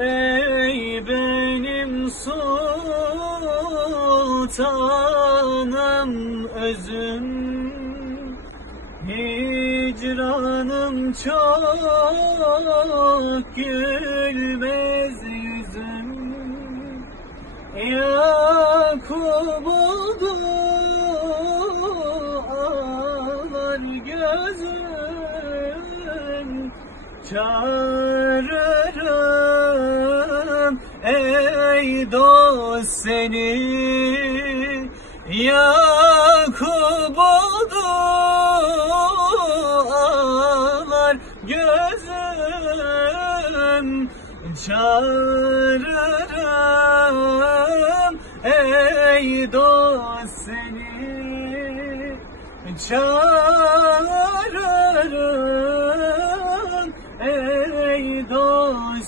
Ey benim sultanım özüm, hicranım çok gülmez yüzüm. Yakup oldu ağlar gözüm, çağırırım ey dost seni. Yakup oldu ağlar gözüm, çağırırım ey dost seni. Çağırırım ey dost.